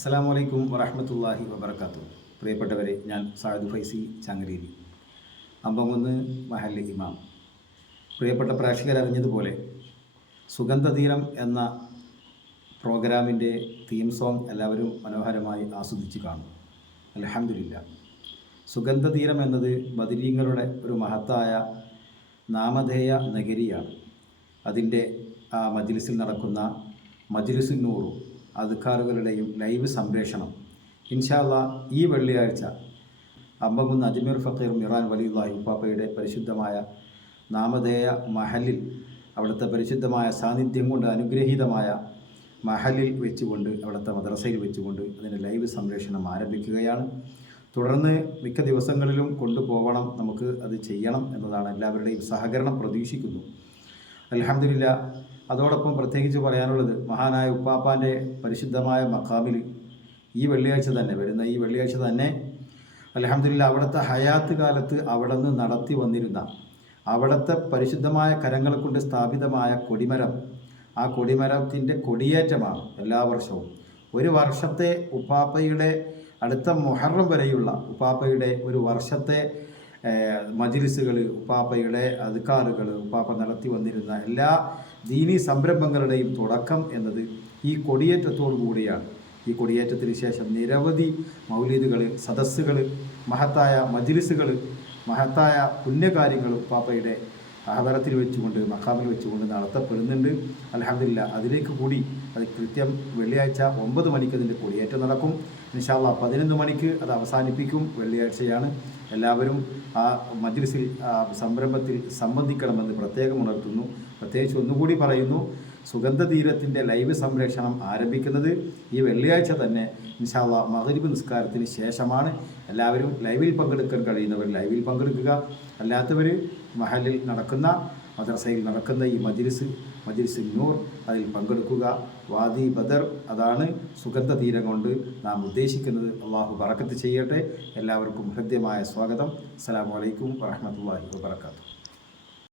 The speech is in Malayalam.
അസ്സലാമു വറഹ്മത്തുള്ളാഹി വബറകാതുഹു. പ്രിയപ്പെട്ടവരെ, ഞാൻ സായിദ് ഫൈസി ചങ്ങരേരി, അമ്പംകുന്ന് മഹല്ല് ഇമാം. പ്രിയപ്പെട്ട പ്രേക്ഷകരറിഞ്ഞതുപോലെ സുഗന്ധതീരം എന്ന പ്രോഗ്രാമിൻ്റെ തീം സോങ് എല്ലാവരും മനോഹരമായി ആസ്വദിച്ച് കാണും. അൽഹംദുലില്ലാ. സുഗന്ധതീരം എന്നത് ബദരീങ്ങളുടെ ഒരു മഹത്തായ നാമധേയ നഗരിയാണ്. അതിൻ്റെ ആ മജ്ലിസിൽ നടക്കുന്ന മജ്ലിസുൻ നൂറും അദ്കാറുകളുടെയും ലൈവ് സംപ്രേഷണം ഇൻഷാ അല്ലാഹ് ഈ വെള്ളിയാഴ്ച അമ്പംകുന്ന് അജ്മീർ ഫഖീർ മിറാൻ വലിയുള്ളാഹി ഉപ്പാപ്പയുടെ പരിശുദ്ധമായ നാമധേയ മഹലിൽ, അവിടുത്തെ പരിശുദ്ധമായ സാന്നിധ്യം കൊണ്ട് അനുഗ്രഹീതമായ മഹലിൽ വെച്ചുകൊണ്ട്, അവിടുത്തെ മദ്രസയിൽ വെച്ചുകൊണ്ട് അതിൻ്റെ ലൈവ് സംപ്രേഷണം ആരംഭിക്കുകയാണ്. തുടർന്ന് മിക്ക ദിവസങ്ങളിലും കൊണ്ടുപോകണം, നമുക്ക് അത് ചെയ്യണം എന്നതാണ് എല്ലാവരുടെയും സഹകരണം പ്രതീക്ഷിക്കുന്നു. അൽഹംദുലില്ലാ. അതോടൊപ്പം പ്രത്യേകിച്ച് പറയാനുള്ളത്, മഹാനായ ഉപ്പാപ്പാൻ്റെ പരിശുദ്ധമായ മഖാമിൽ ഈ വെള്ളിയാഴ്ച തന്നെ അൽഹംദുലില്ലാ അവിടുത്തെ ഹയാത്ത് കാലത്ത് അവിടെ നിന്ന് നടത്തി വന്നിരുന്ന അവിടുത്തെ പരിശുദ്ധമായ കരങ്ങൾ കൊണ്ട് സ്ഥാപിതമായ കൊടിമരം, ആ കൊടിമരത്തിൻ്റെ കൊടിയേറ്റമാണ് എല്ലാ വർഷവും. ഒരു വർഷത്തെ ഉപ്പാപ്പയുടെ അടുത്ത മുഹറം വരെയുള്ള ഉപ്പാപ്പയുടെ ഒരു വർഷത്തെ മജ്ലിസുകൾ, ഉപ്പാപ്പയുടെ അദ്കാറുകൾ, ഉപ്പാപ്പ നടത്തി വന്നിരുന്ന എല്ലാ ദീനീ സംരംഭങ്ങളുടെയും തുടക്കം എന്നത് ഈ കൊടിയേറ്റത്തോടു കൂടിയാണ്. ഈ കൊടിയേറ്റത്തിന് ശേഷം നിരവധി മൗലീദുകൾ, സദസ്സുകൾ, മഹത്തായ മജ്ലിസുകൾ, മഹത്തായ പുണ്യകാര്യങ്ങൾ ഉപ്പാപ്പയുടെ ആധാരത്തിൽ വെച്ചുകൊണ്ട്, മഖാമിൽ വെച്ചുകൊണ്ട് നടത്തപ്പെടുന്നുണ്ട്. അൽഹംദുലില്ലാ. അതിലേക്ക് കൂടി അത് കൃത്യം വെള്ളിയാഴ്ച 9 മണിക്ക് അതിൻ്റെ കൊടിയേറ്റം നടക്കും. ഇൻഷാ അല്ലാഹ് 11 മണിക്ക് അത് അവസാനിപ്പിക്കും. വെള്ളിയാഴ്ചയാണ്. എല്ലാവരും ആ മജ്ലിസിൽ, സംരംഭത്തിൽ സംബന്ധിക്കണമെന്ന് പ്രത്യേകം ഉണർത്തുന്നു. പ്രത്യേകിച്ച് ഒന്നുകൂടി പറയുന്നു, സുഗന്ധതീരത്തിൻ്റെ ലൈവ് സംപ്രേഷണം ആരംഭിക്കുന്നത് ഈ വെള്ളിയാഴ്ച തന്നെ ഇൻഷാ അല്ലാഹ് മഗ്രിബ് നിസ്കാരത്തിന് ശേഷമാണ്. എല്ലാവരും ലൈവിൽ പങ്കെടുക്കാൻ കഴിയുന്നവർ ലൈവിൽ പങ്കെടുക്കുക. അല്ലാത്തവർ മഹലിൽ നടക്കുന്ന, മദ്രസയിൽ നടക്കുന്ന ഈ മജ്ലിസ് നൂർ അതിൽ പങ്കെടുക്കുക. വാദി ബദർ, അതാണ് സുഗന്ധതീരം കൊണ്ട് നാം ഉദ്ദേശിക്കുന്നത്. അള്ളാഹു ബറക്കത്ത് ചെയ്യട്ടെ. എല്ലാവർക്കും ഹൃദ്യമായ സ്വാഗതം. അസ്സലാമു അലൈക്കും വറഹ്മത്തുള്ളാഹി വബറകാതുഹു.